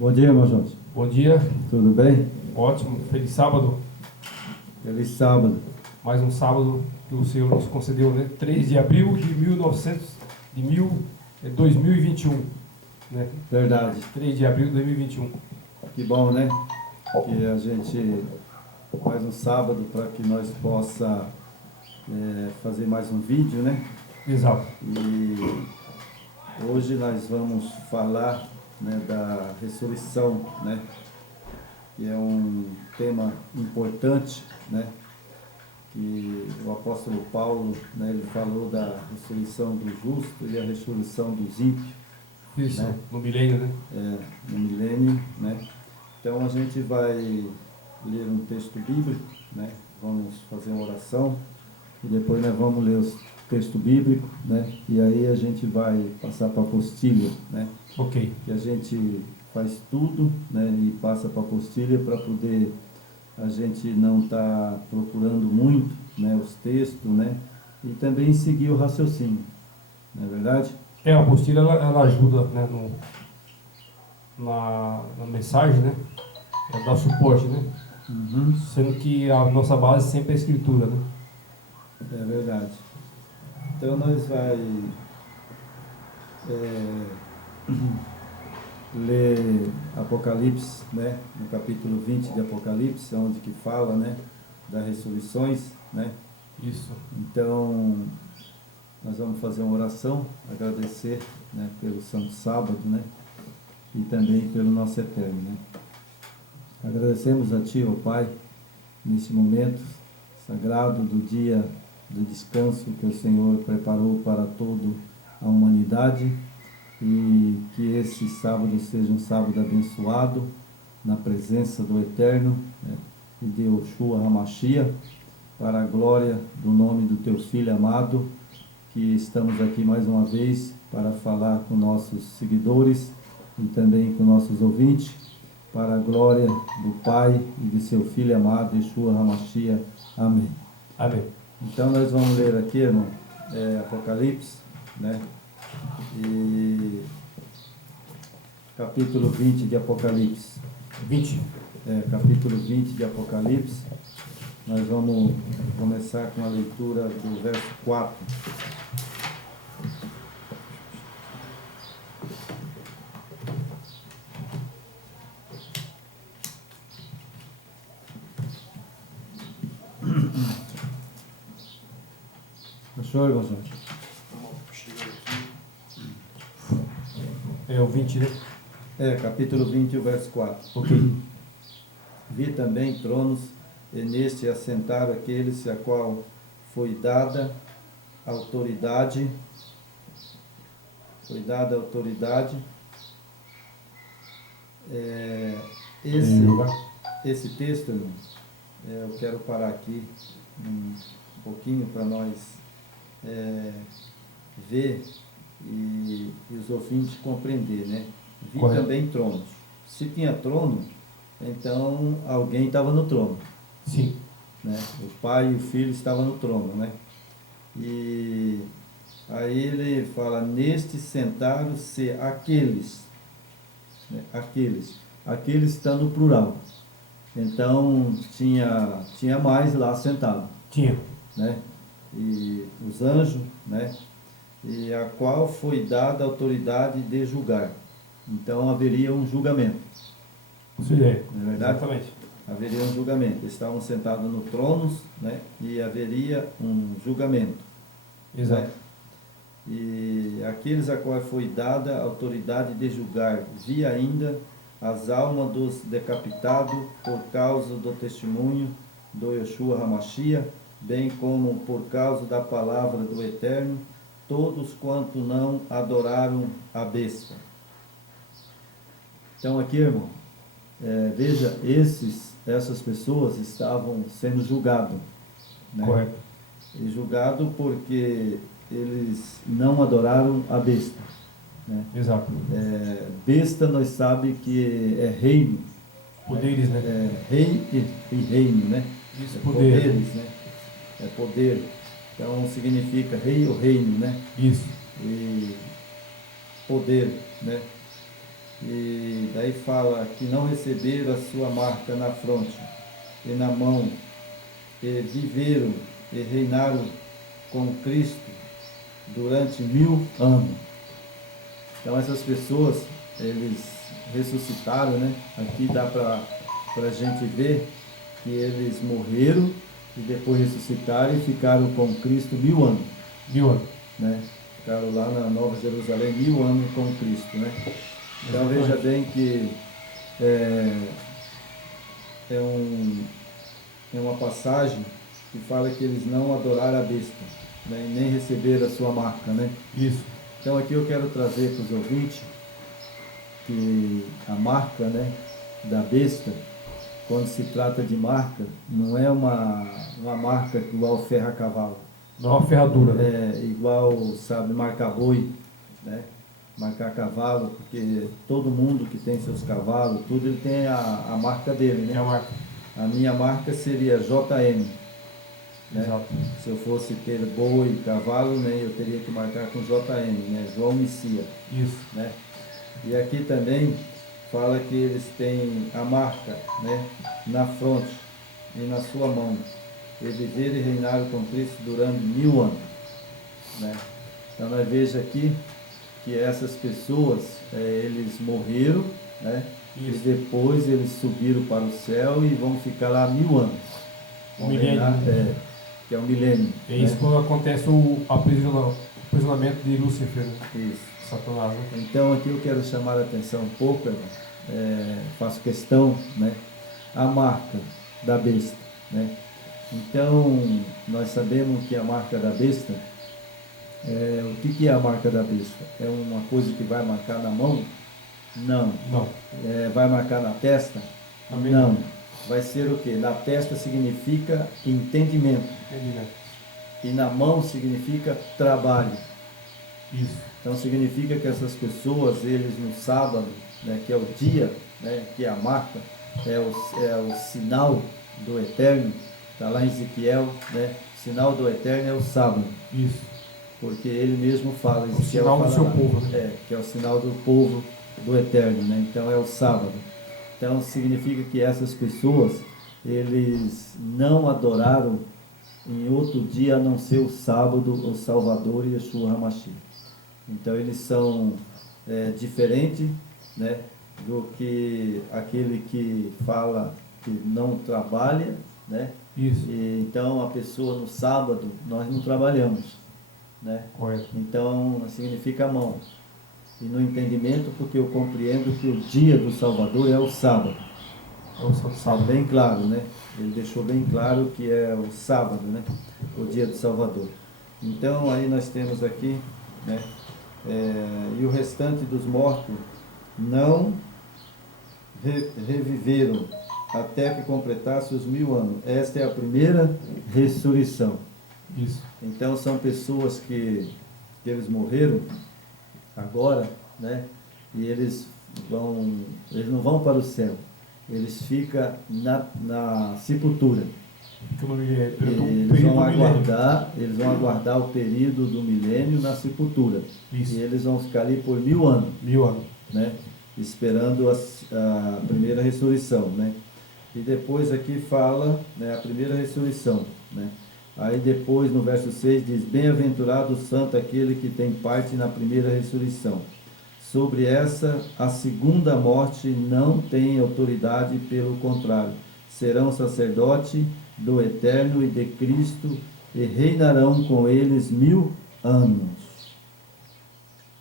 Bom dia, irmão Jorge. Bom dia, Tudo bem? ótimo, feliz sábado. Feliz sábado. Mais um sábado que o Senhor nos concedeu, né? 3 de abril de 2021, né? Verdade. 3 de abril de 2021. Que bom, né? Que a gente faz um sábado para que nós possa fazer mais um vídeo, né? Exato. E hoje nós vamos falar, né, da ressurreição, né? Que é um tema importante, né? Que o apóstolo Paulo, né, ele falou da ressurreição do justo e a ressurreição dos ímpios. Isso, Né? no milênio, né? No milênio, né? Então a gente vai ler um texto bíblico, né? Vamos fazer uma oração e depois nós vamos ler o texto bíblico, né? E aí a gente vai passar para a apostila, né? Ok. Que a gente faz tudo, né? E passa para a apostila para poder a gente não estar procurando muito, né? Os textos, né? E também seguir o raciocínio, não é verdade? A apostila ela ajuda, né, na mensagem, né? Ela dá suporte, né? Uhum. Sendo que a nossa base sempre é a escritura, né? É verdade. Então nós vai ler Apocalipse, né? No capítulo 20 de Apocalipse, onde que fala, né? Das ressurreições, né? Isso. Então nós vamos fazer uma oração, agradecer, né? Pelo Santo Sábado, né? E também pelo nosso Eterno, né? Agradecemos a Ti, ó Pai, neste momento sagrado do dia do descanso que o Senhor preparou para toda a humanidade e que esse sábado seja um sábado abençoado na presença do Eterno, né, e de Yoshua Hamashia, para a glória do nome do Teu Filho amado, que estamos aqui mais uma vez para falar com nossos seguidores e também com nossos ouvintes, para a glória do Pai e de Seu Filho amado, Yoshua Hamashia. Amém. Amém. Então nós vamos ler aqui, irmão, Apocalipse, né? E capítulo 20 de Apocalipse. 20. Capítulo 20 de Apocalipse. Nós vamos começar com a leitura do verso 4. Achou, irmão Jorge? É o 20, né? Capítulo 20, o verso 4. Ok. Vi também tronos, e neste assentaram aqueles a qual foi dada autoridade. Foi dada autoridade. Esse texto, irmão, eu quero parar aqui um pouquinho para nós ver e os ouvintes compreender, né? Vi Correto. também tronos. Se tinha trono, então alguém estava no trono, Sim. né? O pai e o filho estavam no trono, né? E aí ele fala, neste sentaram-se aqueles, né? Aqueles está no plural. Então tinha mais lá sentado, Tinha. né? E os anjos, né? E a qual foi dada a autoridade de julgar. Então haveria um julgamento. Isso é. Não é verdade? Exatamente. Haveria um julgamento. Eles estavam sentados no tronos, né? E haveria um julgamento. Exato. Né? E aqueles a qual foi dada a autoridade de julgar, vi ainda as almas dos decapitados por causa do testemunho do Yoshua Hamashia, bem como por causa da palavra do Eterno, todos quanto não adoraram a besta. Então aqui, irmão, veja, essas pessoas estavam sendo julgadas, né? Correto. E julgado porque eles não adoraram a besta, né? Exato. Besta nós sabemos que é reino, Poderes, né? Rei e reino, né? Isso, Poderes, né? É poder. Então significa rei ou reino, né? Isso. E poder, né? E daí fala que não receberam a sua marca na fronte e na mão, e viveram e reinaram com Cristo durante 1000 anos. Então essas pessoas, eles ressuscitaram, né? Aqui dá para a gente ver que eles morreram e depois ressuscitaram e ficaram com Cristo 1000 anos. 1000 anos. Né? Ficaram lá na Nova Jerusalém 1000 anos com Cristo, né? Então veja bem que é uma passagem que fala que eles não adoraram a besta, né? E nem receberam a sua marca, né? Isso. Então aqui eu quero trazer para os ouvintes que a marca, né, da besta, quando se trata de marca, não é uma marca igual ferro a cavalo. Não é uma ferradura, né? É igual, sabe, marcar boi, né? Marcar cavalo, porque todo mundo que tem seus cavalos, tudo, ele tem a marca dele, né? É a marca. A minha marca seria JM. Né? Exato. Se eu fosse ter boi, cavalo, né, eu teria que marcar com JM, né? João Messias. Isso. Né? E aqui também fala que eles têm a marca, né, na fronte e na sua mão. E viveram e reinaram com Cristo durante 1000 anos. Né? Então nós vejamos aqui que essas pessoas, eles morreram, né? E depois eles subiram para o céu e vão ficar lá 1000 anos. O milênio. Que é o milênio. É isso, né? Quando acontece o aprisionamento de Lúcifer, né? Isso. Satanás, né? Então aqui eu quero chamar a atenção um pouco, faço questão, né? A marca da besta, né? Então nós sabemos que a marca da besta, o que é a marca da besta? É uma coisa que vai marcar na mão? Não. Não. Vai marcar na testa? Também não. Vai ser o quê? Na testa significa entendimento. Entendimento. E na mão significa trabalho. Isso. Então significa que essas pessoas, eles no sábado, né, que é o dia, né, que é a marca, é o sinal do eterno, está lá em Ezequiel, né, o sinal do eterno é o sábado. Isso. Porque ele mesmo fala, o sinal do seu povo, né? Que é o sinal do povo do eterno, né? Então é o sábado. Então significa que essas pessoas, eles não adoraram em outro dia a não ser o sábado, o Salvador e Yeshua HaMashiach. Então eles são diferentes, né, do que aquele que fala que não trabalha, né? Isso. E, então a pessoa no sábado, nós não trabalhamos, né? Correto. Então significa mão. E no entendimento, porque eu compreendo que o dia do Salvador é o sábado. É o sábado. É bem claro, né? Ele deixou bem claro que é o sábado, né? O dia do Salvador. Então aí nós temos aqui, né? E o restante dos mortos não reviveram até que completasse os 1000 anos. Esta é a primeira ressurreição. Isso. Então são pessoas que eles morreram agora, né? E eles não vão para o céu, eles ficam na sepultura. Eles vão aguardar o período do milênio na sepultura. Isso. E eles vão ficar ali por 1000 anos. 1000 anos. Né? Esperando a primeira ressurreição, né? E depois aqui fala, né, a primeira ressurreição, né? Aí depois no verso 6 diz: bem-aventurado o santo aquele que tem parte na primeira ressurreição. Sobre essa, a segunda morte não tem autoridade, pelo contrário, serão sacerdote do Eterno e de Cristo e reinarão com eles 1000 anos.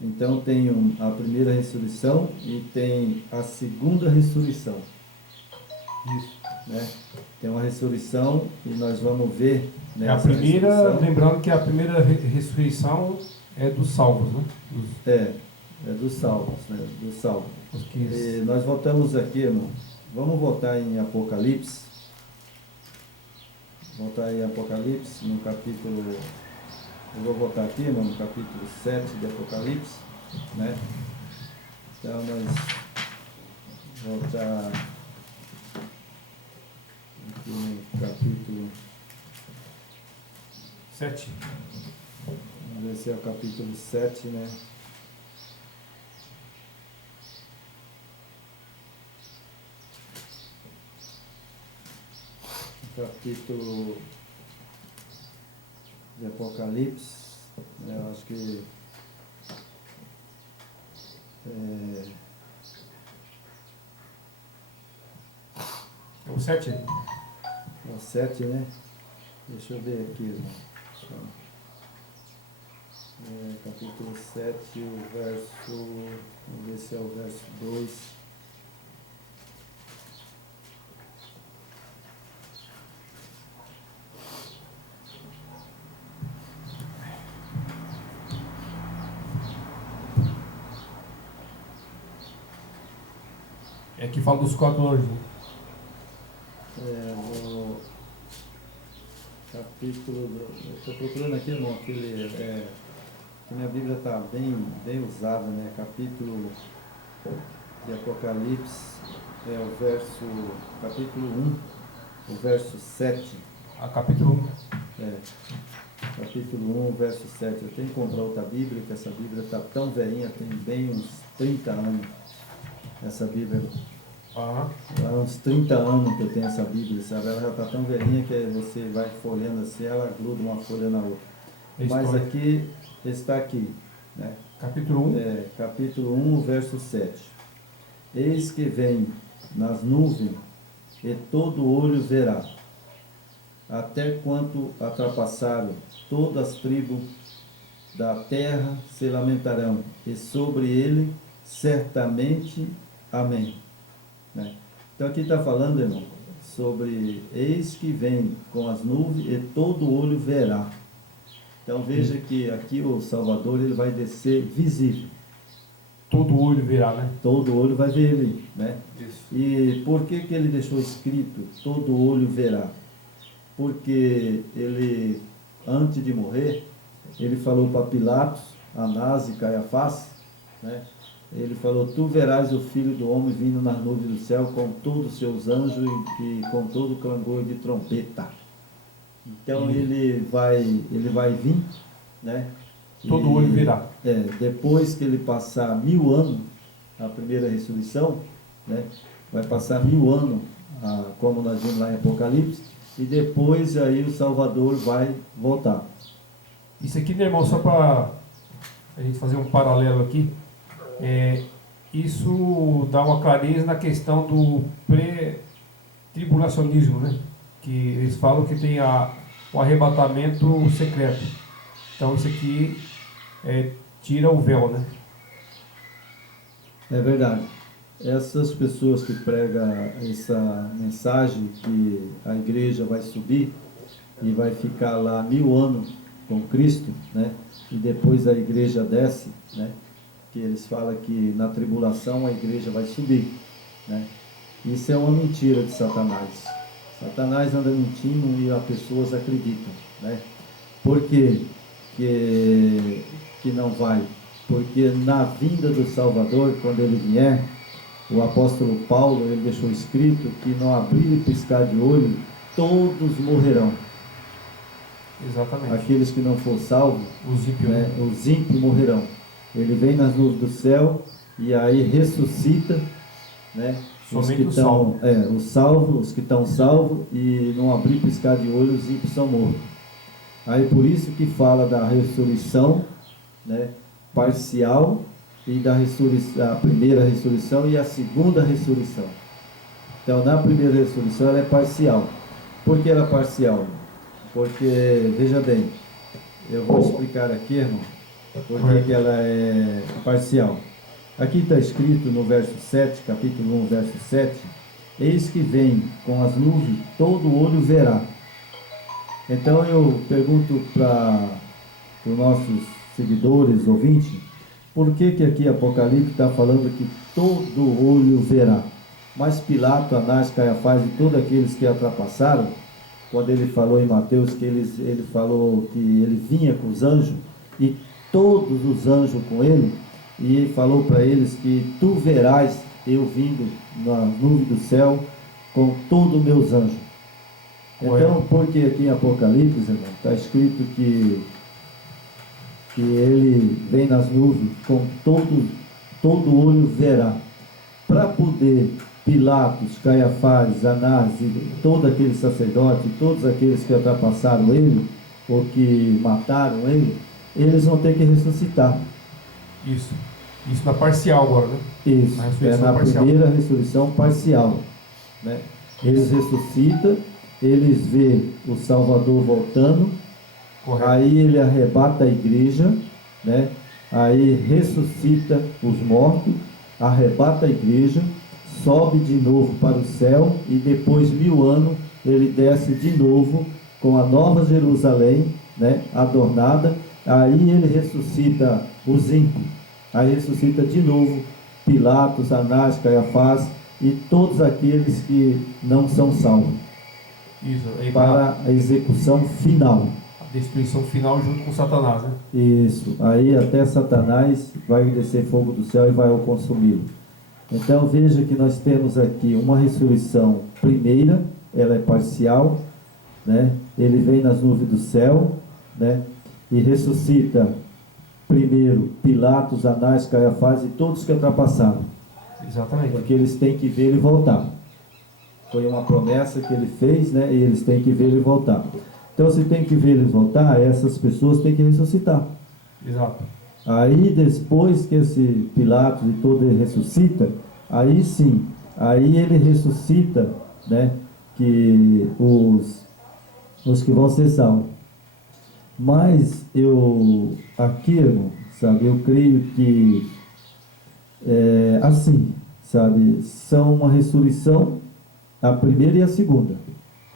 Então tem a primeira ressurreição e tem a segunda ressurreição. Isso. Né? Tem uma ressurreição e nós vamos ver, né, a primeira, lembrando que a primeira ressurreição é dos salvos, né? É dos salvos, né? Dos salvos. E nós voltamos aqui, irmão. Vamos voltar em Apocalipse. Voltar em Apocalipse, no capítulo... Eu vou voltar aqui, irmão, no capítulo 7 de Apocalipse, né? Então nós voltar aqui no capítulo 7. Vamos ver se é o capítulo 7, né? capítulo de Apocalipse, né, eu acho que é o 7? é o 7, né? Deixa eu ver aqui, irmão. Capítulo 7, o verso, vamos ver se é o verso 2. É que fala dos 4 anjos. No capítulo, eu estou procurando aqui, irmão, aquele, que minha Bíblia está bem usada, né? Capítulo de Apocalipse, capítulo 1, o verso 7. Capítulo 1. Capítulo 1, verso 7. Eu tenho que comprar outra Bíblia, que essa Bíblia está tão velhinha, tem bem uns 30 anos. Essa Bíblia, há uns 30 anos que eu tenho essa Bíblia, sabe? Ela já está tão velhinha que você vai folhando assim, ela gruda uma folha na outra. Mas aqui, está aqui, né? Capítulo 1. Capítulo 1, verso 7. Eis que vem nas nuvens, e todo olho verá, até quanto ultrapassaram, todas as tribos da terra se lamentarão, e sobre ele certamente amém. Né? Então aqui está falando, irmão, sobre eis que vem com as nuvens e todo olho verá. Então veja que aqui o Salvador ele vai descer visível. Todo olho verá, né? Todo olho vai ver ele, né? Isso. E por que ele deixou escrito todo olho verá? Porque ele, antes de morrer, ele falou para Pilatos, Anás e Caiafás, né? Ele falou, tu verás o Filho do Homem vindo nas nuvens do céu com todos os seus anjos e com todo o clangor de trompeta. Então ele vai vir, né? Todo olho verá. Depois que ele passar 1000 anos, a primeira ressurreição, né? Vai passar 1000 anos, como nós vimos lá em Apocalipse, e depois aí o Salvador vai voltar. Isso aqui, né, irmão, só para a gente fazer um paralelo aqui, isso dá uma clareza na questão do pré-tribulacionismo, né? Que eles falam que tem o arrebatamento secreto. Então isso aqui tira o véu, né? É verdade. Essas pessoas que pregam essa mensagem que a igreja vai subir e vai ficar lá 1000 anos com Cristo, né? E depois a igreja desce, né? Que eles falam que na tribulação a igreja vai subir, né? Isso é uma mentira de Satanás. Satanás anda mentindo e as pessoas acreditam, né? Por quê que não vai? Porque na vinda do Salvador, quando ele vier, o apóstolo Paulo, ele deixou escrito que no abrir e piscar de olho, todos morrerão. Exatamente. Aqueles que não for salvos, os ímpios, né, os ímpios morrerão. Ele vem nas nuvens do céu e aí ressuscita, né? Os que estão os salvos, os que estão salvos, e não abrir e piscar de olho, os ímpios são mortos. Aí por isso que fala da ressurreição, né, parcial, e da ressurreição, a primeira ressurreição e a segunda ressurreição. Então na primeira ressurreição ela é parcial. Por que ela é parcial? Porque, veja bem, eu vou explicar aqui, irmão, por que ela é parcial. Aqui está escrito no verso 7, capítulo 1, verso 7, eis que vem com as nuvens, todo olho verá. Então eu pergunto para os nossos seguidores, ouvintes, por que aqui Apocalipse está falando que todo olho verá? Mas Pilato, Anás, Caiafás e todos aqueles que ultrapassaram, quando ele falou em Mateus que ele falou que ele vinha com os anjos, e todos os anjos com ele, e ele falou para eles que tu verás eu vindo na nuvem do céu com todos os meus anjos. Então, porque aqui em Apocalipse, irmão, está escrito que ele vem nas nuvens com todo olho verá. Para poder Pilatos, Caiafás, Anás e todo aquele sacerdote, todos aqueles que ultrapassaram ele, ou que mataram ele, eles vão ter que ressuscitar. Isso. Isso na parcial agora, né? Isso, Na é ressurreição na parcial. primeira ressurreição parcial, né? Eles ressuscitam, eles vê o Salvador voltando, Correto. aí ele arrebata a igreja, né? Aí ressuscita os mortos, arrebata a igreja, sobe de novo para o céu e depois 1000 anos ele desce de novo com a nova Jerusalém, né? Adornada. Aí ele ressuscita os ímpios, aí ressuscita de novo Pilatos, Anás, Caiafás e todos aqueles que não são salvos Isso. Aí para a execução final. a destruição final junto com Satanás, né? Isso, aí até Satanás vai descer fogo do céu e vai o consumi-lo. Então veja que nós temos aqui uma ressurreição primeira, ela é parcial, né? Ele vem nas nuvens do céu, né? E ressuscita primeiro Pilatos, Anás, Caiafás e todos que ultrapassaram, Exatamente. porque eles têm que ver ele voltar. Foi uma promessa que ele fez, né? E eles têm que ver ele voltar. Então, se tem que ver ele voltar, essas pessoas têm que ressuscitar. Exato. Aí, depois que esse Pilatos e todo ele ressuscita, aí sim, aí ele ressuscita, né? Que os que vão ser salvos. Mas aqui, irmão, sabe, eu creio que assim, sabe, são uma ressurreição, a primeira e a segunda,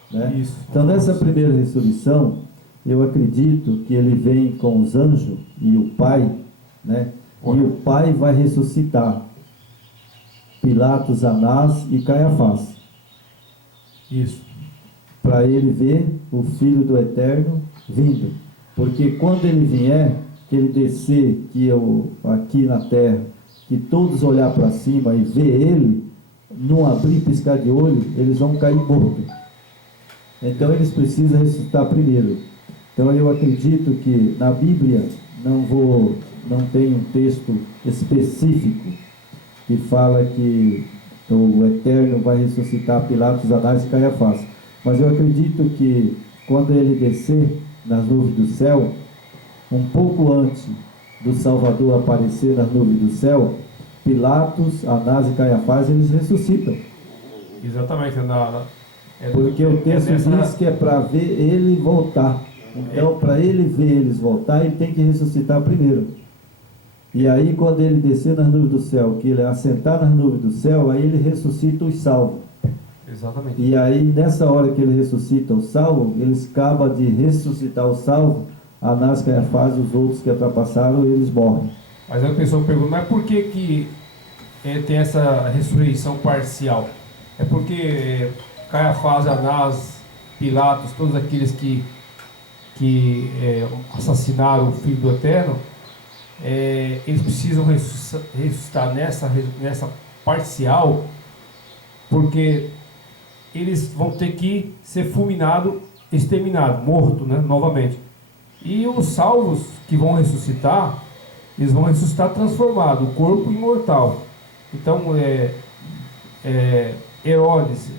né? Isso. Então, nessa primeira ressurreição, eu acredito que ele vem com os anjos e o Pai, né? E o Pai vai ressuscitar Pilatos, Anás e Caiafás, Isso. para ele ver o Filho do Eterno vindo. Porque quando ele vier, que ele descer aqui na terra, que todos olhar para cima e ver ele, não abrir piscar de olho, eles vão cair mortos. Então eles precisam ressuscitar primeiro. Então eu acredito que na Bíblia não tem um texto específico que fala que o Eterno vai ressuscitar Pilatos, Anás e Caiafás. Mas eu acredito que quando ele descer nas nuvens do céu, um pouco antes do Salvador aparecer nas nuvens do céu, Pilatos, Anás e Caiafás, eles ressuscitam. Exatamente. Porque o texto diz que é para ver ele voltar. Então, para ele ver eles voltar, ele tem que ressuscitar primeiro. E aí, quando ele descer nas nuvens do céu, que ele assentar nas nuvens do céu, aí ele ressuscita os salvos. Exatamente. E aí, nessa hora que ele ressuscita os salvos, eles acabam de ressuscitar os salvos, Anás, Caiafás e os outros que ultrapassaram, eles morrem. Mas aí a pessoa pergunta, mas por que tem essa ressurreição parcial? É porque Caiafás, Anás, Pilatos, todos aqueles que assassinaram o Filho do Eterno, eles precisam ressuscitar nessa parcial, porque eles vão ter que ser fulminados, exterminados, mortos, né, novamente. E os salvos que vão ressuscitar, eles vão ressuscitar transformado, o corpo imortal. Então, Herodes,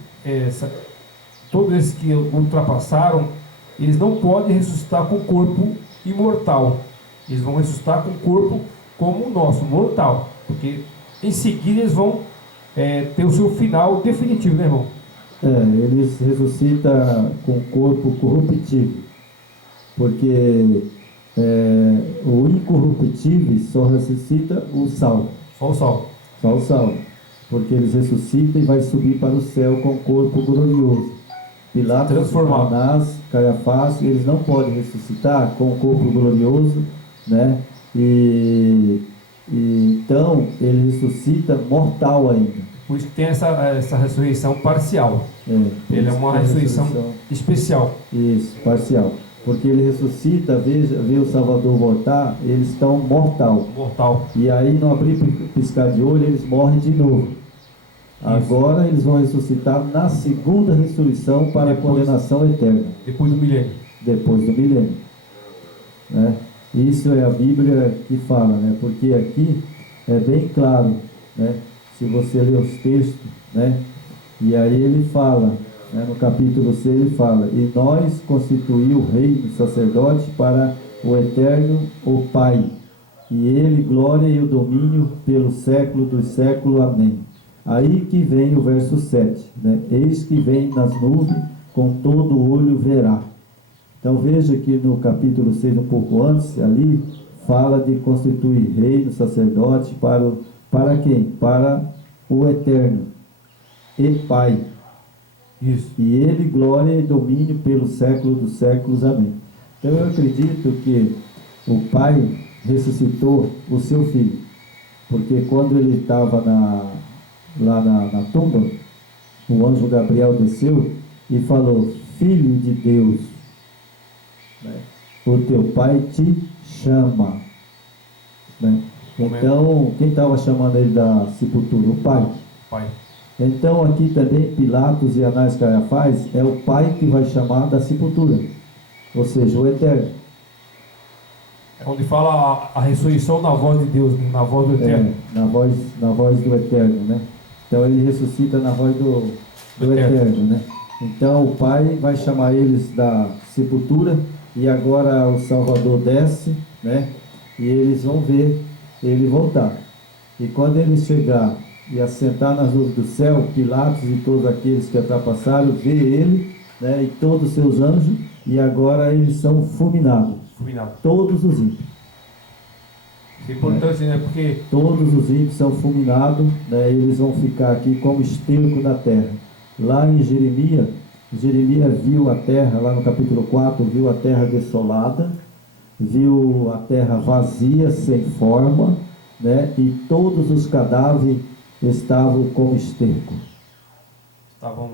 todos esses que ultrapassaram, eles não podem ressuscitar com o corpo imortal. Eles vão ressuscitar com o corpo como o nosso, mortal. Porque em seguida eles vão ter o seu final definitivo, né, irmão? Eles ressuscitam com o corpo corruptível. Porque o incorruptível só ressuscita o salvo. Só o salvo. Só o salvo. Porque eles ressuscitam e vai subir para o céu com o corpo glorioso. Pilatos, Transformado. Anás, Caiafás, eles não podem ressuscitar com o corpo glorioso, né? E então ele ressuscita mortal ainda. Por isso que tem essa ressurreição parcial. Ele é uma ressurreição especial. Isso, parcial. Porque ele ressuscita, vê o Salvador voltar, eles estão mortal. Mortal. E aí, não abrir piscar de olho, eles morrem de novo. Agora eles vão ressuscitar na segunda ressurreição para a condenação eterna. Depois do milênio. Depois do milênio. Né? Isso é a Bíblia que fala, né? Porque aqui é bem claro, né? Se você ler os textos, né? E aí ele fala, né, no capítulo 6 ele fala: e nós constituiu o reino sacerdote para o eterno, o Pai, e ele glória e o domínio pelo século dos séculos. Amém. Aí que vem o verso 7, né? Eis que vem nas nuvens, com todo olho verá. Então veja que no capítulo 6, um pouco antes, ali fala de constituir reino, sacerdote para quem? Para o eterno e Pai. Isso. E ele glória e domínio pelo século dos séculos. Amém. Então eu acredito que o Pai ressuscitou o seu filho, porque quando ele estava lá na tumba, o anjo Gabriel desceu e falou: Filho de Deus, né, o teu Pai te chama, né? Então, quem estava chamando ele da sepultura? O Pai. Pai. Então, aqui também, Pilatos e Anás e Caiafás é o Pai que vai chamar da sepultura, ou seja, o Eterno. É onde fala a ressurreição na voz de Deus, na voz do Eterno. Na voz do Eterno, né? Então, ele ressuscita na voz do Eterno, né? Então, o Pai vai chamar eles da sepultura, e agora o Salvador desce, né? E eles vão ver ele voltar. E quando ele chegar e assentar nas nuvens do céu, Pilatos e todos aqueles que ultrapassaram vê ele, né, e todos os seus anjos, e agora eles são fulminados. Todos os ímpios. Isso é importante, né? Porque todos os ímpios são fulminados, né, eles vão ficar aqui como esterco da terra. Lá em Jeremias viu a terra, lá no capítulo 4, viu a terra desolada, viu a terra vazia, sem forma, né, e todos os cadáveres estavam como esterco. Estavam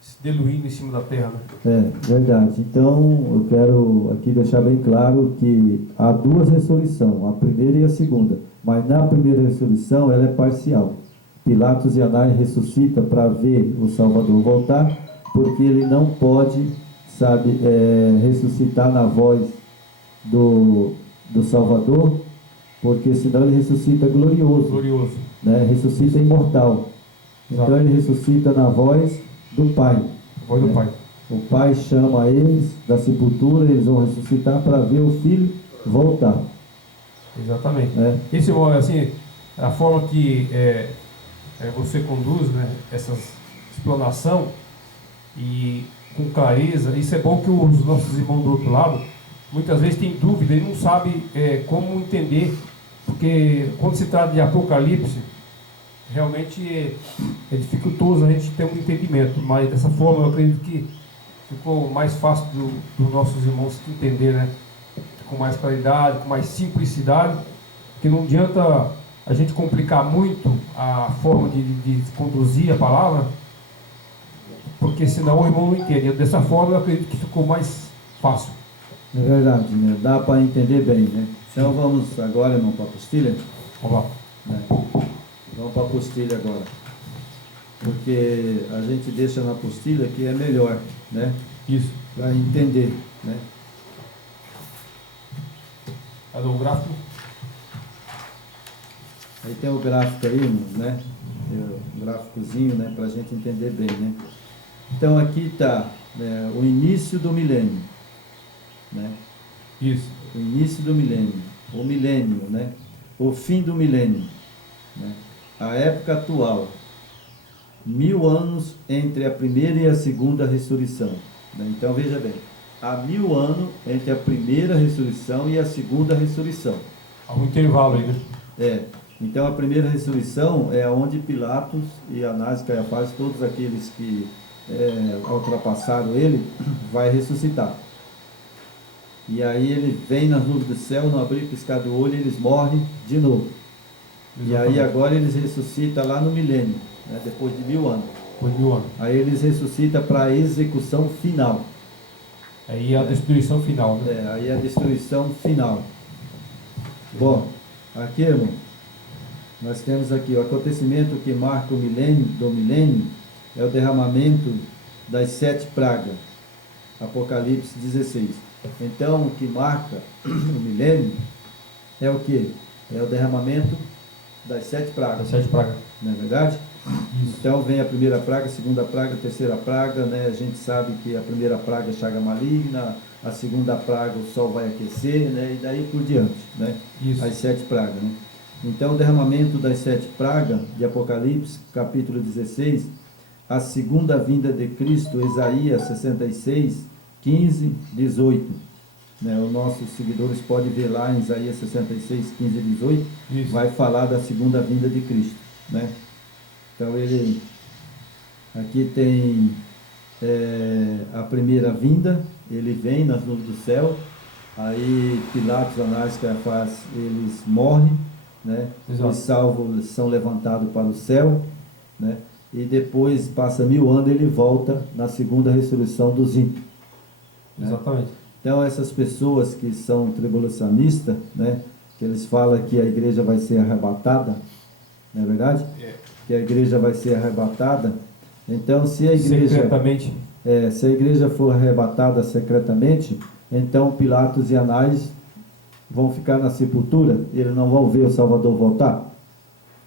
se diluindo em cima da terra, né? Verdade. Então, eu quero aqui deixar bem claro que há duas ressurreições, a primeira e a segunda. Mas na primeira ressurreição, ela é parcial. Pilatos e Anás ressuscita para ver o Salvador voltar, porque ele não pode, ressuscitar na voz do Salvador, porque senão ele ressuscita glorioso. Né? Ressuscita imortal. Exato. Então ele ressuscita na voz do Pai. Voz do Pai. O Pai chama eles da sepultura, eles vão ressuscitar para ver o Filho voltar. Exatamente. Esse é assim, a forma que você conduz, né, essa explanação, e com clareza. Isso é bom que os nossos irmãos do outro lado muitas vezes têm dúvida e não sabem como entender, porque quando se trata de Apocalipse, realmente é dificultoso a gente ter um entendimento, mas dessa forma eu acredito que ficou mais fácil dos nossos irmãos entender, né? Com mais claridade, com mais simplicidade, porque não adianta a gente complicar muito a forma de conduzir a palavra, porque senão o irmão não entende. Dessa forma eu acredito que ficou mais fácil. É verdade, né? Dá para entender bem, né? Então vamos agora, irmão, para a apostila. Vamos lá. Vamos para a apostila agora, porque a gente deixa na apostila que é melhor, né? Isso. Para entender, né? Cadê o gráfico? Aí tem o gráfico aí, né? Tem o gráficozinho, né? Para a gente entender bem, né? Então aqui está, né, o início do milênio, né? Isso. O início do milênio, o milênio, né? O fim do milênio, né? A época atual, 1000 anos entre a primeira e a segunda ressurreição, né? Então veja bem, há 1000 anos entre a primeira ressurreição e a segunda ressurreição. Há um intervalo aí, né? Então a primeira ressurreição é onde Pilatos e Anás e Caiafás, todos aqueles que ultrapassaram ele, vai ressuscitar. E aí ele vem nas nuvens do céu, não abrir e piscar do olho, eles morrem de novo. Exatamente. E aí agora eles ressuscitam lá no milênio, né, depois de 1000 anos. Aí eles ressuscitam para a execução final. Aí é a destruição final, né? Aí é a destruição final. Bom, aqui, irmão, nós temos aqui o acontecimento que marca o milênio é o derramamento das 7 pragas. Apocalipse 16. Então, o que marca o milênio é o que? É o derramamento das 7 pragas. Das 7 pragas. Não é verdade? Então vem a primeira praga, a segunda praga, a terceira praga, né? A gente sabe que a primeira praga é chaga maligna, a segunda praga o sol vai aquecer, né? E daí por diante, né? Isso. As 7 pragas, né? Então o derramamento das 7 pragas de Apocalipse, capítulo 16, a segunda vinda de Cristo, Isaías 66, 15, 18. Né? Os nossos seguidores podem ver lá em Isaías 66, 15 e 18, Isso. vai falar da segunda vinda de Cristo, né? Então ele aqui tem a primeira vinda, ele vem nas nuvens do céu, aí Pilatos, Anás, Caifás, eles morrem, né? Exato. Os salvos são levantados para o céu, né? E depois passa 1000 anos, ele volta na segunda ressurreição dos ímpios, né? Exatamente. Então essas pessoas que são tribulacionistas, né? Que eles falam que a igreja vai ser arrebatada, não é verdade? Que a igreja vai ser arrebatada. Então, se a igreja secretamente, se a igreja for arrebatada secretamente, então Pilatos e Anás vão ficar na sepultura, eles não vão ver o Salvador voltar.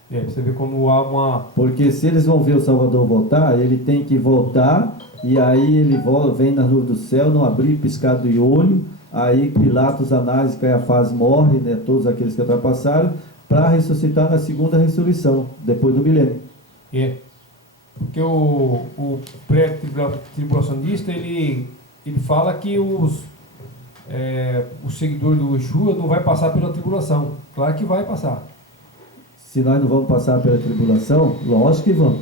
você vê como há uma... Porque se eles vão ver o Salvador voltar, ele tem que voltar, e aí ele vem na luz do céu, não abrir piscado de olho, aí Pilatos, Anás e Caifás morrem, né, todos aqueles que ultrapassaram, para ressuscitar na segunda ressurreição, depois do milênio. Porque o pré-tribulacionista, ele fala que o seguidor do Yeshua não vai passar pela tribulação. Claro que vai passar. Se nós não vamos passar pela tribulação, lógico que vamos.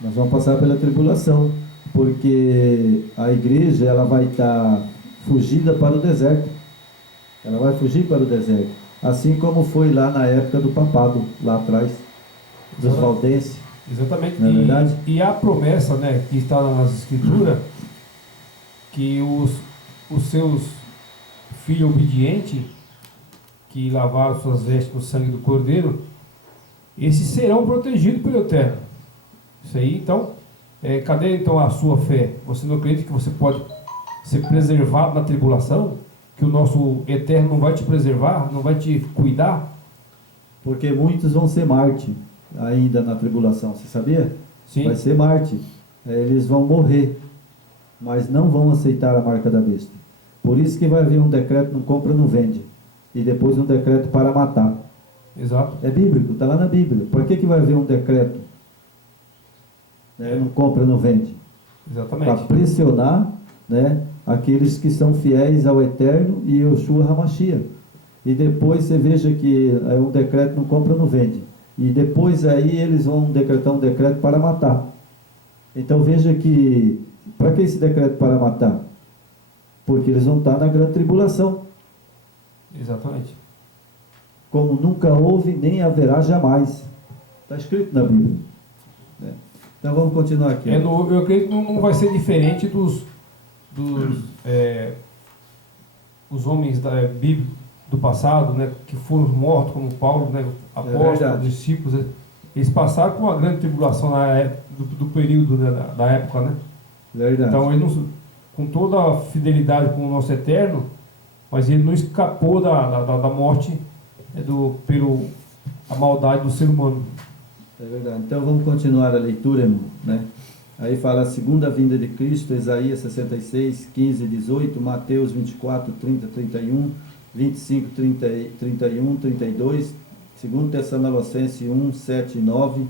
Nós vamos passar pela tribulação, porque a igreja ela vai estar fugida para o deserto. Ela vai fugir para o deserto. Assim como foi lá na época do papado, lá atrás, dos valdenses. Exatamente. Não é verdade? E a promessa, né, que está nas escrituras, que os seus filhos obedientes, que lavaram suas vestes no sangue do Cordeiro, esses serão protegidos pelo Eterno. Isso aí, então, cadê então a sua fé? Você não acredita que você pode ser preservado na tribulação? Que o nosso Eterno não vai te preservar, não vai te cuidar? Porque muitos vão ser Marte ainda na tribulação, você sabia? Sim. Vai ser Marte. Eles vão morrer, mas não vão aceitar a marca da besta. Por isso que vai haver um decreto, não compra, não vende. E depois um decreto para matar. Exato. É bíblico, está lá na Bíblia. Por que vai haver um decreto? Não compra, não vende. Exatamente. Para pressionar, né, aqueles que são fiéis ao Eterno e ao Yeshua HaMashiach. E depois você veja que é um decreto, não compra, não vende. E depois aí eles vão decretar um decreto para matar. Então veja que, para que esse decreto para matar? Porque eles vão estar na grande tribulação. Exatamente. Como nunca houve, nem haverá jamais. Está escrito na Bíblia. Então vamos continuar aqui. Eu acredito que não vai ser diferente dos os homens da Bíblia do passado, né, que foram mortos, como Paulo, né, apóstolos, discípulos. Eles passaram por uma grande tribulação do período, né, da época, né? Verdade. Então ele não, com toda a fidelidade com o nosso Eterno, mas ele não escapou da morte pelo a maldade do ser humano. É verdade. Então vamos continuar a leitura, irmão, né? Aí fala a segunda vinda de Cristo, Isaías 66, 15 e 18, Mateus 24, 30, 31, 25, 30, 31, 32, 2 Tessalonicenses 1, 7 e 9,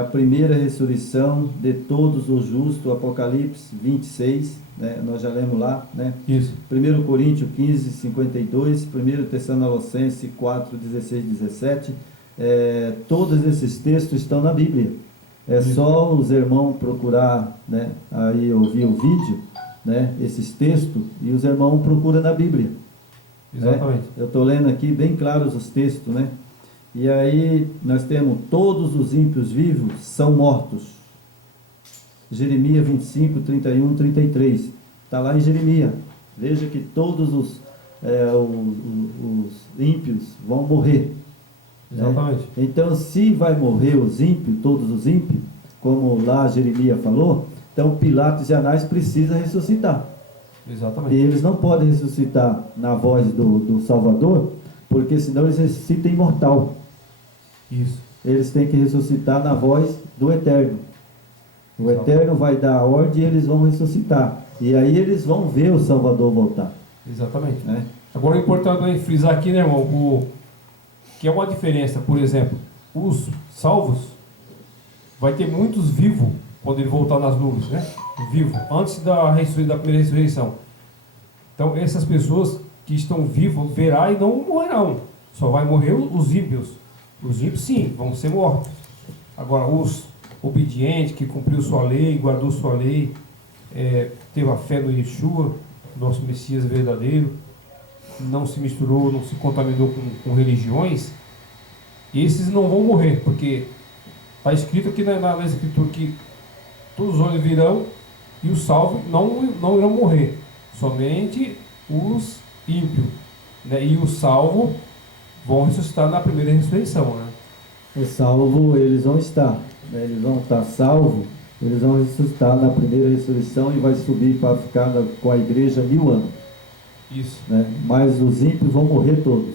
a primeira ressurreição de todos os justos, Apocalipse 26, né? Nós já lemos lá, né? Isso. 1 Coríntios 15, 52, 1 Tessalonicenses 4, 16 e 17, todos esses textos estão na Bíblia. É só os irmãos procurar, né, aí ouvir o vídeo, né, esses textos, e os irmãos procuram na Bíblia. Exatamente. Eu estou lendo aqui bem claros os textos, né? E aí nós temos todos os ímpios vivos são mortos. Jeremias 25, 31, 33. Está lá em Jeremias. Veja que todos os ímpios vão morrer. Exatamente. Então, se vai morrer os ímpios, todos os ímpios, como lá Jeremias falou, então Pilatos e Anás precisam ressuscitar. Exatamente. E eles não podem ressuscitar na voz do Salvador, porque senão eles ressuscitam imortal. Isso. eles têm que ressuscitar na voz do Eterno. O Eterno vai dar a ordem e eles vão ressuscitar. E aí eles vão ver o Salvador voltar. Exatamente. Né? Agora, o importante é frisar aqui, né, irmão, que é uma diferença. Por exemplo, os salvos, vai ter muitos vivos quando ele voltar nas nuvens, né? Vivo, antes da primeira ressurreição. Então, essas pessoas que estão vivas verá e não morrerão. Só vai morrer os ímpios. Os ímpios, sim, vão ser mortos. Agora, os obedientes, que cumpriu sua lei, guardou sua lei, teve a fé no Yeshua, nosso Messias verdadeiro, não se misturou, não se contaminou com religiões, esses não vão morrer, porque está escrito aqui na Escritura que todos os olhos virão e os salvos não irão morrer, somente os ímpios, né? E os salvos vão ressuscitar na primeira ressurreição, né? O salvo, eles vão estar, né? Eles vão estar salvos, eles vão ressuscitar na primeira ressurreição e vai subir para ficar com a igreja 1000 anos. Isso. Né? Mas os ímpios vão morrer todos.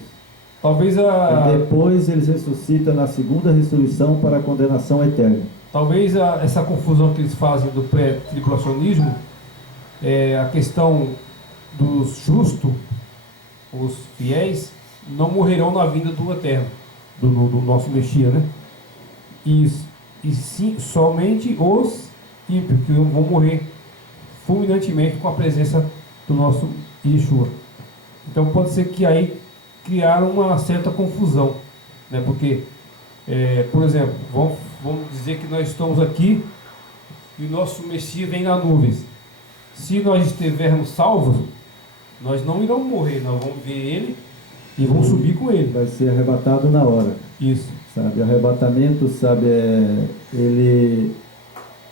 Talvez E depois eles ressuscitam na segunda ressurreição para a condenação eterna. Talvez essa confusão que eles fazem do pré-tribulacionismo, a questão dos justos, os fiéis, não morrerão na vinda do Eterno, do nosso Messias, né? E sim, somente os ímpios que vão morrer fulminantemente com a presença do nosso Yeshua. Então pode ser que aí criaram uma certa confusão, né? Porque, por exemplo, vamos dizer que nós estamos aqui e o nosso Messias vem nas nuvens. Se nós estivermos salvos, nós não iremos morrer, nós vamos ver ele e vamos subir com ele. Vai ser arrebatado na hora. Isso. Sabe, arrebatamento, sabe, ele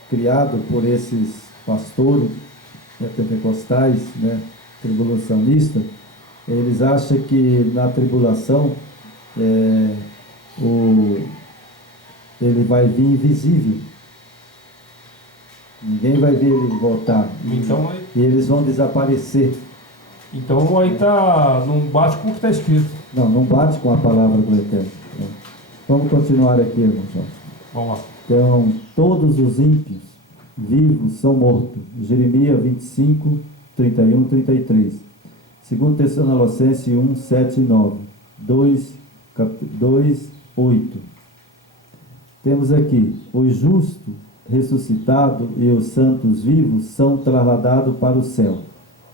criado por esses pastores, né, pentecostais, né, tribulacionistas. Eles acham que na tribulação ele vai vir invisível. Ninguém vai ver ele voltar. Então, e eles vão desaparecer. Então aí não bate com o que está escrito. Não bate com a palavra do Eterno. Né? Vamos continuar aqui, irmão Jorge. Vamos lá. Então, todos os ímpios vivos são mortos. Jeremias 25, 31, 33. 2 Tessalonicenses 1, 7 e 9. 2, 8. Temos aqui: os justos ressuscitados e os santos vivos são trasladados para o céu.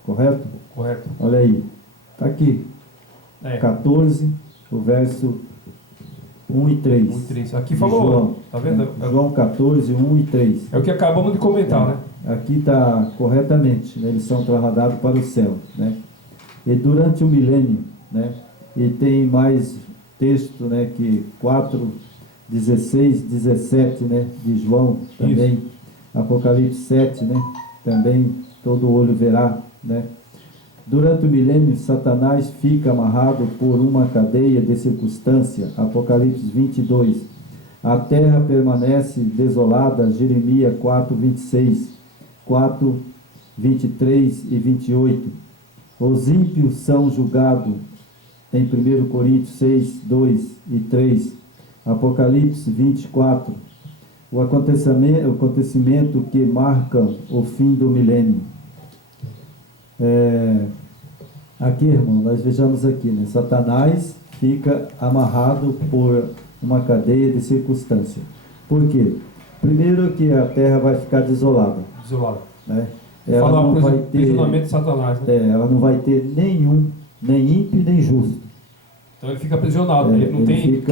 Correto? Correto. Olha aí. Está aqui. 14, o verso 1 e 3. 1 e 3. Aqui falou, João, tá vendo? João 14, 1 e 3. É o que acabamos de comentar, né? Aqui está corretamente, né? Eles são trasladados para o céu, né? E durante o milênio, né? E tem mais texto, né? Que 4, 16, 17, né? De João também. Isso. Apocalipse 7, né? Também todo olho verá, né? Durante o milênio, Satanás fica amarrado por uma cadeia de circunstância. Apocalipse 22. A terra permanece desolada. Jeremias 4, 26. 4, 23 e 28. Os ímpios são julgados em 1 Coríntios 6, 2 e 3. Apocalipse 24. O acontecimento que marca o fim do milênio. Aqui, irmão, nós vejamos aqui, né? Satanás fica amarrado por uma cadeia de circunstância. Por quê? Primeiro que a terra vai ficar desolada. Desolada. Né? Ela não vai ter aprisionamento de Satanás, né? ela não vai ter nenhum, nem ímpio, nem justo. Então ele fica aprisionado, ele não tem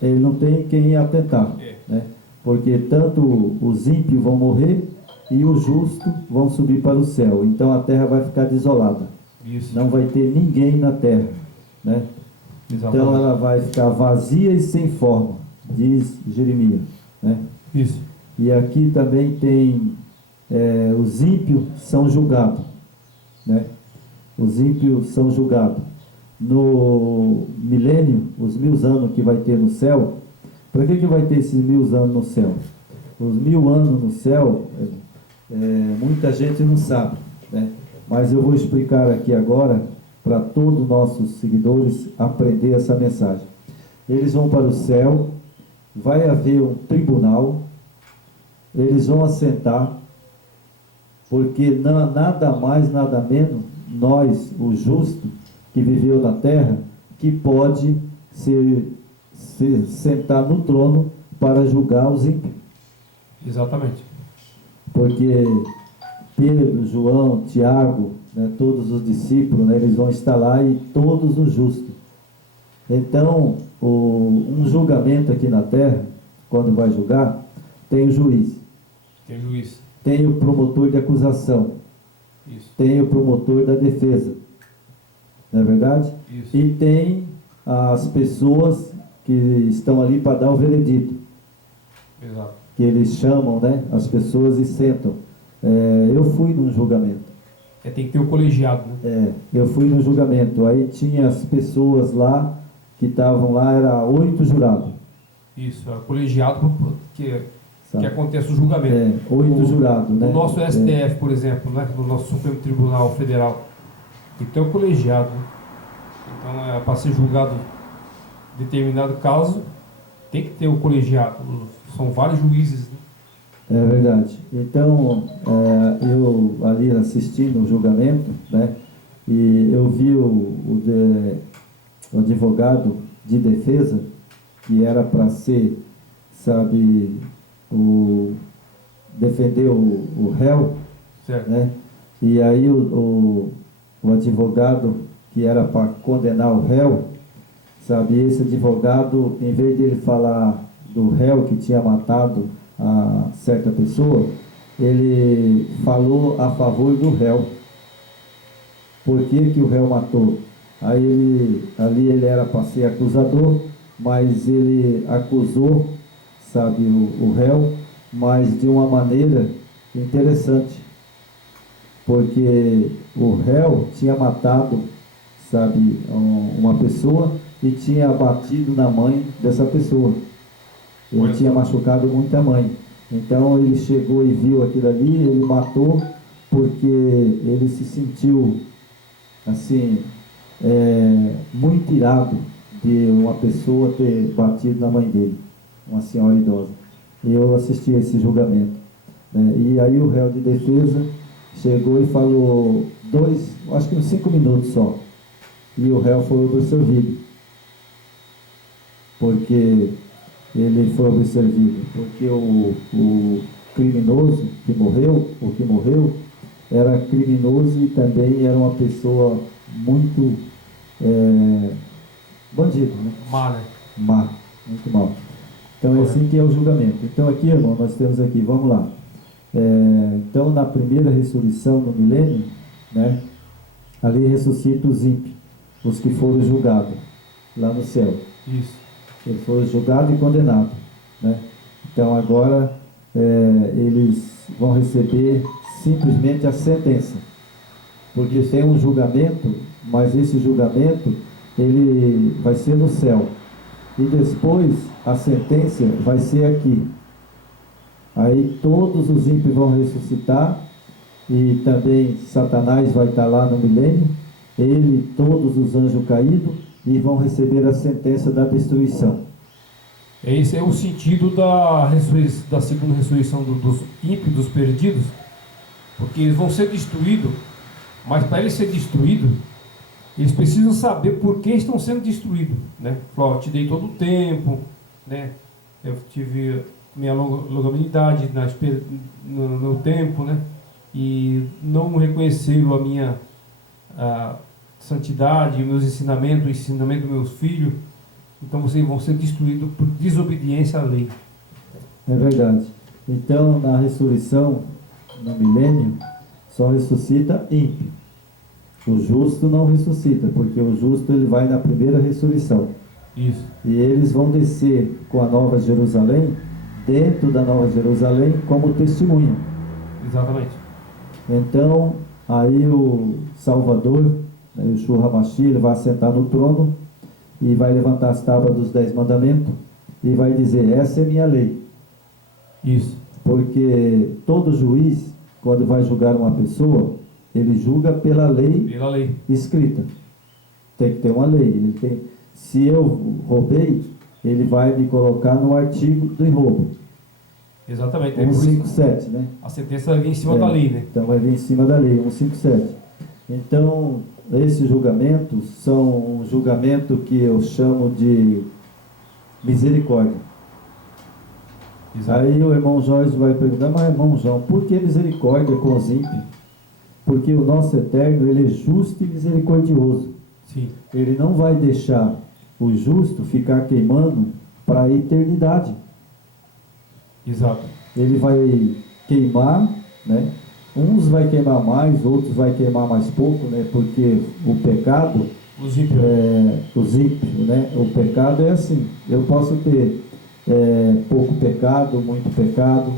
ele não tem quem atentar. Né? Porque tanto os ímpios vão morrer e os justos vão subir para o céu. Então a terra vai ficar desolada. Isso. Não vai ter ninguém na terra, né? Então ela vai ficar vazia e sem forma, diz Jeremias, né? Isso. E aqui também tem os ímpios são julgados, né? Os ímpios são julgados no milênio, os 1000 anos que vai ter no céu. Para que vai ter esses 1000 anos no céu? Os 1000 anos no céu, muita gente não sabe, né? Mas eu vou explicar aqui agora para todos os nossos seguidores aprender essa mensagem. Eles vão para o céu vai haver um tribunal, eles vão assentar, porque nada mais, nada menos, nós, o justo, que viveu na terra, que pode se sentar no trono para julgar os ímpios. Exatamente. Porque Pedro, João, Tiago, né, todos os discípulos, né, eles vão estar lá, e todos os justos. Então, um julgamento aqui na terra, quando vai julgar, tem o juiz. Tem juiz. Tem o promotor de acusação. Isso. Tem o promotor da defesa. Não é verdade? Isso. E tem as pessoas que estão ali para dar o veredito. Exato. Que eles chamam, né, as pessoas e sentam. Eu fui num julgamento. Tem que ter o colegiado, né? Eu fui no julgamento. Aí tinha as pessoas lá que estavam lá, era 8 jurados. Isso, é o colegiado que Sabe? acontece o julgamento. 8 jurados, né? O nosso STF, por exemplo, né? No nosso Supremo Tribunal Federal, tem que ter o colegiado, né? Então, para ser julgado determinado caso, tem que ter o colegiado. São vários juízes, né? É verdade. Então, eu ali assistindo o julgamento, né? E eu vi o advogado de defesa, que era para ser, sabe, defender o réu, Certo. né? E aí o advogado que era para condenar o réu, sabe, esse advogado, em vez de ele falar do réu que tinha matado a certa pessoa, ele falou a favor do réu. Por que o réu matou? Aí ali ele era para ser acusador, mas ele acusou, sabe, o réu, mas de uma maneira interessante, porque o réu tinha matado, sabe, uma pessoa e tinha batido na mãe dessa pessoa. Ele tinha machucado muito a mãe. Então ele chegou e viu aquilo ali, ele matou, porque ele se sentiu assim, muito irado de uma pessoa ter batido na mãe dele, uma senhora idosa. E eu assisti a esse julgamento, né? E aí o réu de defesa chegou e falou acho que uns 5 minutos só, e o réu foi absolvido. Porque ele foi absolvido porque o criminoso que morreu, era criminoso e também era uma pessoa muito bandido, né? Má, muito mal. Então é assim que é o julgamento. Então aqui, irmão, nós temos aqui, vamos lá. Então na primeira ressurreição no milênio, né, ali ressuscita os ímpios, os que foram julgados lá no céu. Isso. Eles foram julgados e condenados, né? Então agora eles vão receber simplesmente a sentença, porque tem um julgamento, mas esse julgamento ele vai ser no céu, e depois a sentença vai ser aqui. Aí todos os ímpios vão ressuscitar, e também Satanás vai estar lá no milênio, ele e todos os anjos caídos, e vão receber a sentença da destruição. Esse é o sentido da segunda ressurreição dos ímpios, dos perdidos, porque eles vão ser destruídos, mas para eles serem destruídos, eles precisam saber por que estão sendo destruídos, né? Falou, eu te dei todo o tempo, né? Eu tive minha longanimidade no meu tempo, né? E não reconheceram a minha santidade, meus ensinamentos, o ensinamento dos meus filhos. Então vocês vão ser destruídos por desobediência à lei. É verdade. Então na ressurreição, no milênio, só ressuscita ímpio. O justo não ressuscita, porque o justo ele vai na primeira ressurreição. Isso. E eles vão descer com a Nova Jerusalém, dentro da Nova Jerusalém, como testemunha. Exatamente. Então, aí o Salvador, né, o Yeshua HaMashiach, ele vai sentar no trono e vai levantar as tábuas dos 10 mandamentos e vai dizer, essa é minha lei. Isso. Porque todo juiz, quando vai julgar uma pessoa, ele julga pela lei escrita. Tem que ter uma lei. Se eu roubei, ele vai me colocar no artigo do roubo. Exatamente. 157, né? A sentença vai vir em cima da lei, né? Então vai vir em cima da lei, 157. Então, esses julgamentos são um julgamento que eu chamo de misericórdia. Exato. Aí o irmão Jorge vai perguntar, mas irmão João, por que misericórdia com os ímpios? Porque o nosso Eterno, ele é justo e misericordioso. Sim. Ele não vai deixar o justo ficar queimando para a eternidade. Exato. Ele vai queimar, né? Uns vai queimar mais, outros vai queimar mais pouco, né? Porque o pecado, Os ímpios. os ímpios, né? O pecado é assim, eu posso ter pouco pecado, muito pecado.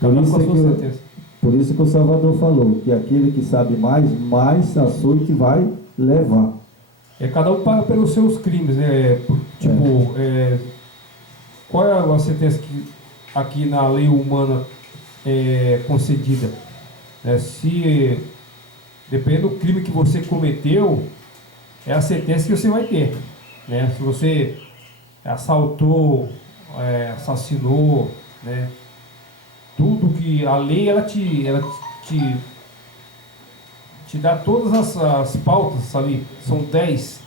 Cada um com a sua sentença. Por isso que o Salvador falou, que aquele que sabe mais açoite vai levar. Cada um paga pelos seus crimes, né? Qual é a sentença que aqui na lei humana é concedida? Se dependendo do crime que você cometeu, é a sentença que você vai ter, né? Se você assaltou, assassinou, né? Tudo que a lei ela te dá todas as pautas ali, são 10,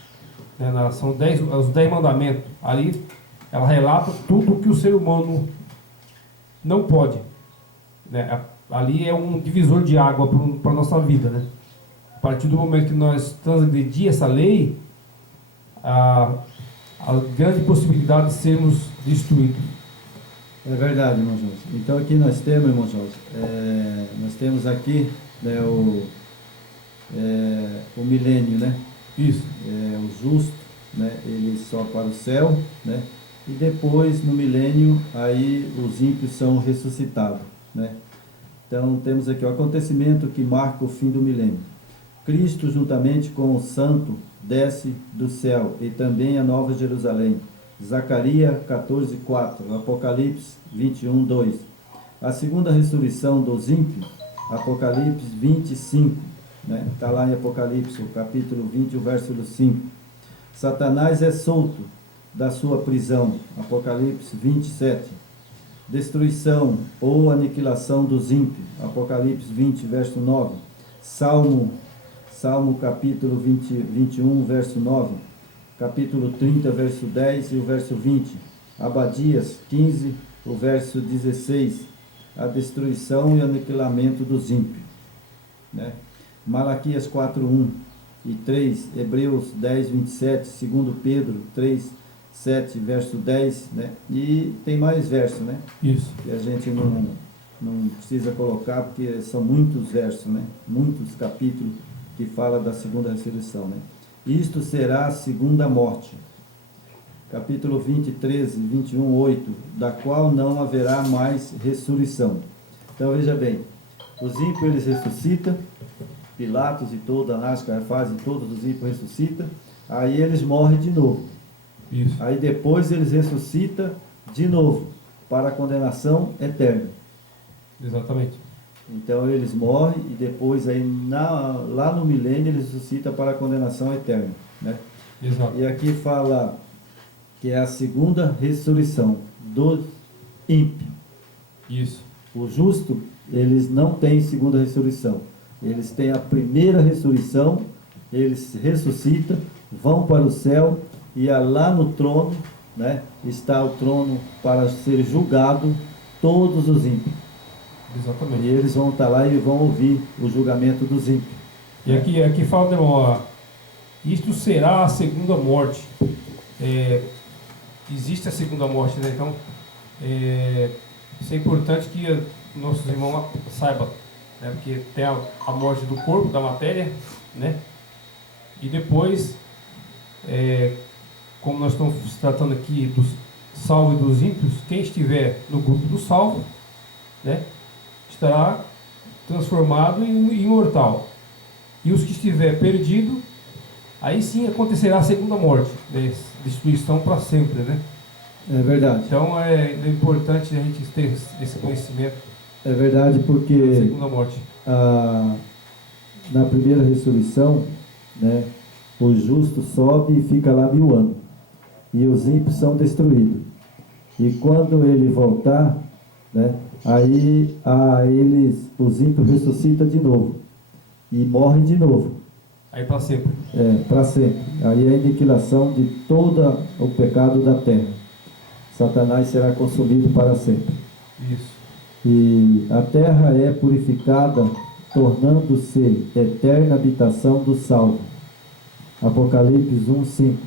né? São 10, os 10 mandamentos. Ali ela relata tudo que o ser humano não pode, né? Ali é um divisor de água para a nossa vida, né? A partir do momento que nós transgredir essa lei, a grande possibilidade de sermos destruídos. É verdade, irmão Jorge. Então aqui nós temos, irmão Jorge, nós temos aqui, né, o milênio, né? Isso. O justo, né? Ele sobe para o céu, né? E depois no milênio aí os ímpios são ressuscitados, né? Então temos aqui o acontecimento que marca o fim do milênio. Cristo juntamente com o santo desce do céu e também a Nova Jerusalém. Zacarias 14:4, Apocalipse 21:2. A segunda ressurreição dos ímpios, Apocalipse 25, né? Está lá em Apocalipse, o capítulo 20, o verso 5. Satanás é solto da sua prisão, Apocalipse 27. Destruição ou aniquilação dos ímpios, Apocalipse 20, verso 9. Salmo capítulo 21, verso 9. Capítulo 30, verso 10 e o verso 20. Abadias 15, o verso 16. A destruição e aniquilamento dos ímpios, né? Malaquias 4, 1 e 3. Hebreus 10, 27. 2 Pedro 3, 7, verso 10, né? E tem mais versos, né? Isso. Que a gente não precisa colocar, porque são muitos versos, né? Muitos capítulos que fala da segunda ressurreição, né? Isto será a segunda morte. Capítulo 20, 13, 21, 8, da qual não haverá mais ressurreição. Então veja bem, os ímpios eles ressuscitam, Pilatos e toda Anás, Caifás e todos os ímpios ressuscitam, aí eles morrem de novo. Isso. Aí depois eles ressuscitam de novo, para a condenação eterna. Exatamente. Então eles morrem e depois aí lá no milênio eles ressuscitam para a condenação eterna, né? Exato. E aqui fala que é a segunda ressurreição do ímpio. Isso. O justo, eles não têm segunda ressurreição. Eles têm a primeira ressurreição, eles ressuscitam, vão para o céu e lá no trono, né, está o trono para ser julgado todos os ímpios. Exatamente. E eles vão estar lá e vão ouvir o julgamento dos ímpios. E aqui fala, irmão, isto será a segunda morte. Existe a segunda morte, né? Então, isso é importante que nossos irmãos saibam, né? Porque tem a morte do corpo, da matéria, né? E depois, como nós estamos tratando aqui dos salvos e dos ímpios, quem estiver no grupo dos salvos, né, estará transformado em imortal. E os que estiver perdido, aí sim acontecerá a segunda morte, né? Destruição para sempre, né? É verdade. Então é importante a gente ter esse conhecimento. É verdade, porque Segunda morte. Na primeira ressurreição, né, o justo sobe e fica lá 1000 anos. e os ímpios são destruídos. E quando ele voltar, né, aí os ímpios ressuscitam de novo e morrem de novo. Aí para sempre. Para sempre. Aí é a aniquilação de todo o pecado da terra. Satanás será consumido para sempre. Isso. E a terra é purificada, tornando-se eterna habitação do salvo. Apocalipse 1:5.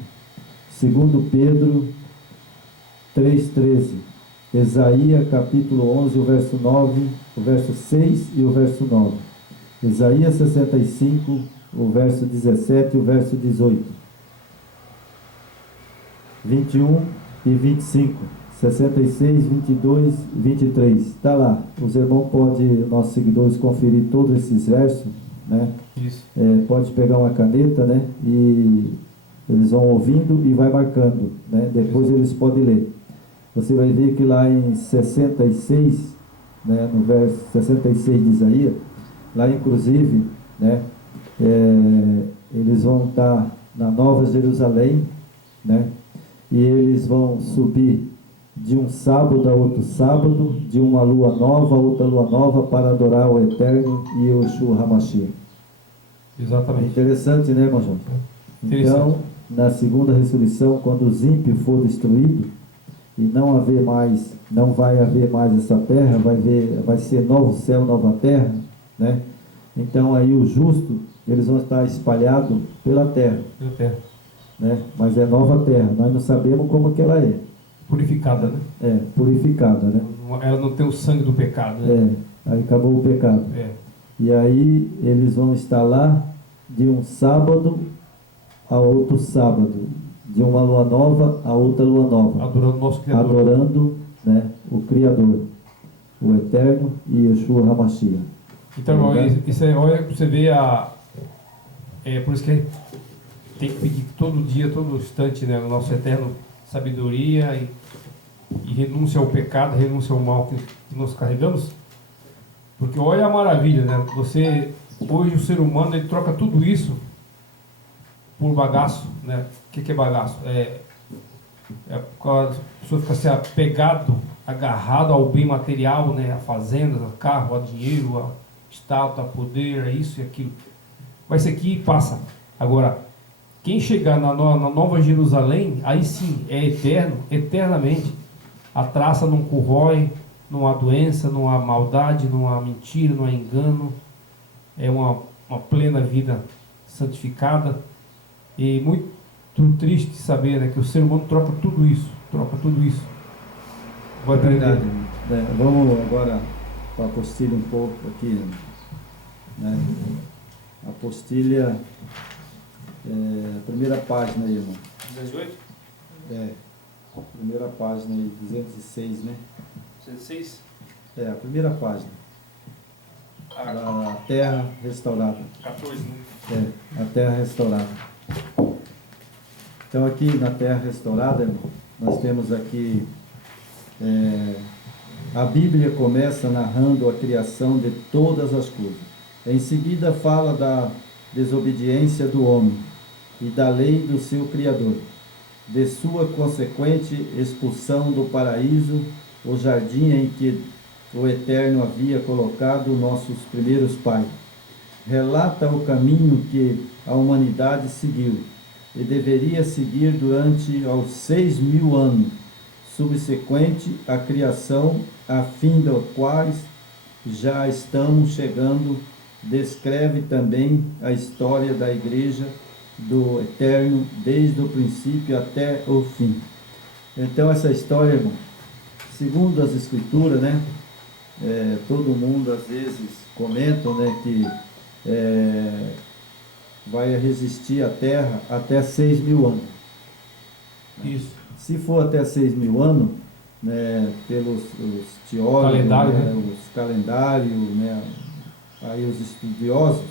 Segundo Pedro 3:13. Isaías capítulo 11, o verso 9, o verso 6 e o verso 9. Isaías 65, o verso 17 e o verso 18. 21 e 25. 66, 22 e 23. Está lá. Os irmãos podem, nossos seguidores, conferir todos esses versos, né? Isso. Pode pegar uma caneta, né? E eles vão ouvindo e vai marcando, né? Depois eles podem ler. Você vai ver que lá em 66, né, no verso 66 de Isaías, lá inclusive, né, eles vão estar na Nova Jerusalém, né, e eles vão subir de um sábado a outro sábado, de uma lua nova a outra lua nova, para adorar o Eterno e o Yeshua HaMashiach. Exatamente. Interessante, né, irmão João? Então, na segunda ressurreição, quando os ímpios for destruídos, e não vai haver mais essa terra, vai ser novo céu, nova terra, né? Então aí os justos, eles vão estar espalhados pela terra, né? Mas é nova terra, nós não sabemos como que ela é. Purificada, né? Purificada, né? Ela não tem o sangue do pecado, né? Aí acabou o pecado. E aí eles vão estar lá de um sábado a outro sábado, de uma lua nova a outra lua nova, adorando o nosso Criador, adorando, né, o Criador, o Eterno e Yeshua HaMashiach. Então, isso aí, olha, você vê por isso que tem que pedir todo dia, todo instante, né, o nosso Eterno sabedoria e renúncia ao pecado, renúncia ao mal que nós carregamos, porque olha a maravilha, né? Hoje o ser humano, ele troca tudo isso por bagaço, né? O que é bagaço? A pessoa fica se apegado, agarrado ao bem material, né? A fazenda, a carro, a dinheiro, a status, a poder, a isso e aquilo. Mas isso aqui passa. Agora, quem chegar na Nova Jerusalém, aí sim, é eterno, eternamente. A traça não corrói, não há doença, não há maldade, não há mentira, não há engano. É uma plena vida santificada. E muito triste saber, né, que o ser humano troca tudo isso. Vai verdade. Vamos agora para a apostila um pouco aqui, né? A apostila, primeira página aí, irmão. 208? Primeira página aí, 206, né? 206? A primeira página. A terra restaurada. 14, né? A terra restaurada. Então aqui na terra restaurada, irmão, nós temos aqui, a Bíblia começa narrando a criação de todas as coisas. Em seguida fala da desobediência do homem e da lei do seu Criador, de sua consequente expulsão do paraíso, o jardim em que o Eterno havia colocado nossos primeiros pais. Relata o caminho que a humanidade seguiu e deveria seguir durante aos 6.000 anos, subsequente à criação, a fim dos quais já estamos chegando. Descreve também a história da Igreja do Eterno, desde o princípio até o fim. Então essa história, irmão, segundo as Escrituras, né, todo mundo às vezes comenta, né, que vai resistir a Terra até 6.000 anos. Isso. Se for até 6.000 anos, né, pelos os teólogos, os calendários, né, aí os estudiosos,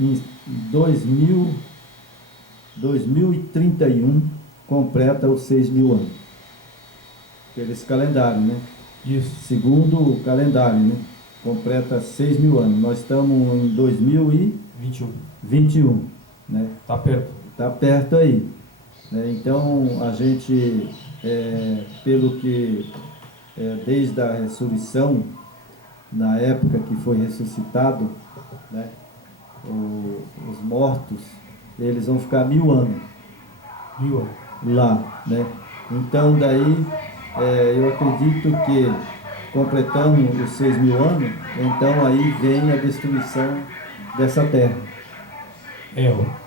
em 2031 completa os 6.000 anos. Pelos calendários, né? Isso. Segundo o calendário, né? Completa 6.000 anos. Nós estamos em 2021, né? Tá perto. Está perto aí. né? Então, a gente, pelo que, desde a ressurreição, na época que foi ressuscitado, né, os mortos, eles vão ficar 1000 anos Viu? lá, né? Então, daí, eu acredito que, completando os 6.000 anos, então aí vem a destruição dessa terra.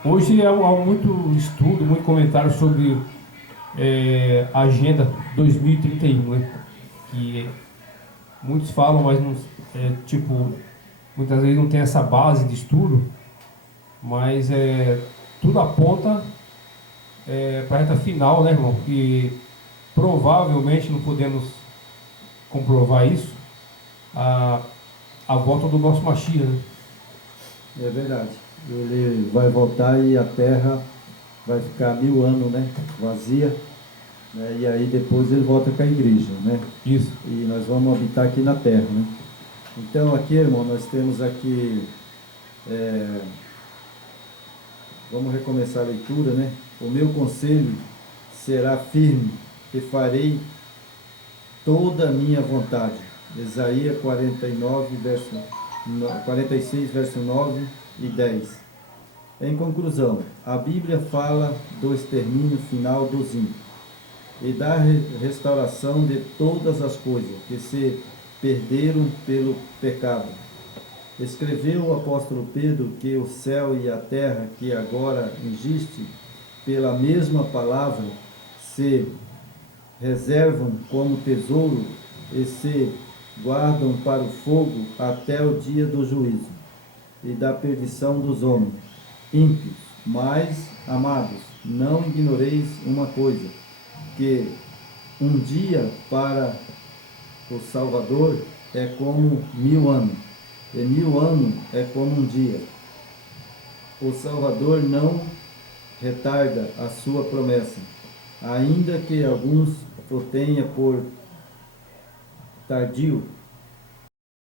Hoje há muito estudo, muito comentário sobre a Agenda 2031, né? Que muitos falam, mas não, tipo, muitas vezes não tem essa base de estudo, mas tudo aponta para a reta final, né, irmão? Que provavelmente não podemos comprovar isso, a, a volta do nosso Mashiach, né? É verdade. Ele vai voltar e a terra vai ficar 1000 anos, né, vazia, né, e aí depois ele volta com a igreja, né? Isso. E nós vamos habitar aqui na terra, né? Então aqui, irmão, nós temos aqui, vamos recomeçar a leitura, né? O meu conselho será firme e farei toda a minha vontade. Isaías 46, verso 9 e 10. Em conclusão, a Bíblia fala do extermínio final dos ímpios e da restauração de todas as coisas que se perderam pelo pecado. Escreveu o apóstolo Pedro que o céu e a terra que agora existe, pela mesma palavra, se reservam como tesouro e se guardam para o fogo até o dia do juízo e da perdição dos homens ímpios. Mas, amados, não ignoreis uma coisa, que um dia para o Salvador é como 1000 anos, e 1000 anos é como um dia. O Salvador não retarda a sua promessa, ainda que alguns o tenham por tardio,